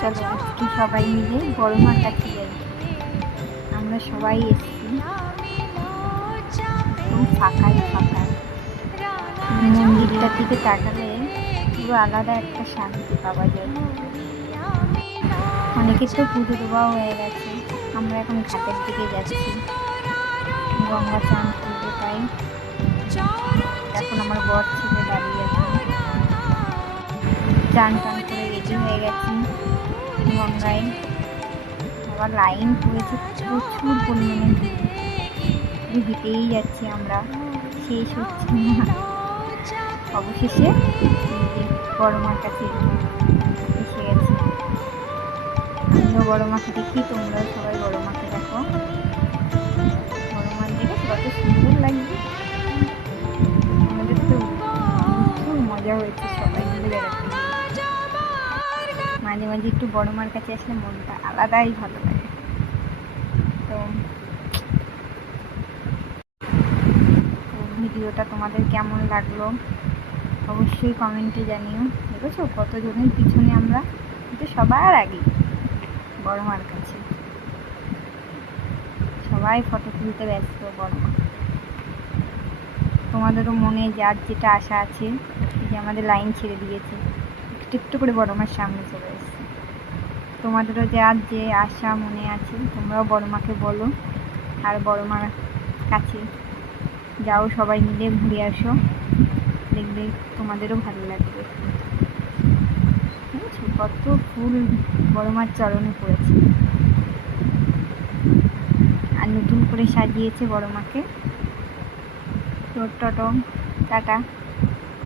চলো আজকে সবাই মিলে বড় মার কাছে যাই। আমরা সবাই এসেছি, একদম ফাঁকাই ফাঁকা। মন্দিরটার দিকে তাকালে পুরো আলাদা একটা শান্তি পাওয়া যায়। অনেকের তো পুজো দেওয়াও হয়ে গেছে। আমরা এখন ঘাটের দিকে যাচ্ছি, গঙ্গা চান করবো। তাই এখন আমার বর ছেলে দাঁড়িয়ে আছে, চান টান করে রেডি হয়ে গেছি গঙ্গায়। আবার লাইন পড়েছে প্রচুর পরিমাণে, হেঁটেই যাচ্ছি আমরা, শেষ হচ্ছে না। অবশেষে বড় মার কাছে এসে গেছি। আমিও বড় মাকে দেখি, তোমরাও সবাই বড় মাকে দেখো। বড় মার দেখে কত সুন্দর লাগছে। আমাদের তো প্রচুর মজা হয়েছে সবাই মিলে বেড়াতে। মাঝে মাঝে একটু বড় মার কাছে আসলে মনটা আলাদাই ভালো লাগে। তো ভিডিওটা তোমাদের কেমন লাগলো অবশ্যই কমেন্টে জানিও। দেখেছো কতজনের পিছনে আমরা, কিন্তু সবার আগে বড় মার কাছে সবাই ফটো তুলতে ব্যস্ত। বড় মা, তোমাদেরও মনে যার যেটা আশা আছে, যে আমাদের লাইন ছেড়ে দিয়েছে, একটু একটু করে বড় মার সামনে চলে এসছে। তোমাদেরও যার যে আশা মনে আছে, তোমরাও বড় মাকে বলো, আর বড় মার কাছে যাও, সবাই মিলে ঘুরে আসো, দেখবে তোমাদেরও ভালো লাগবে। বুঝছো কত ফুল বড় মার চরণে পড়েছে, আর নতুন করে সাজিয়েছে বড় মাকে। তো টাটা।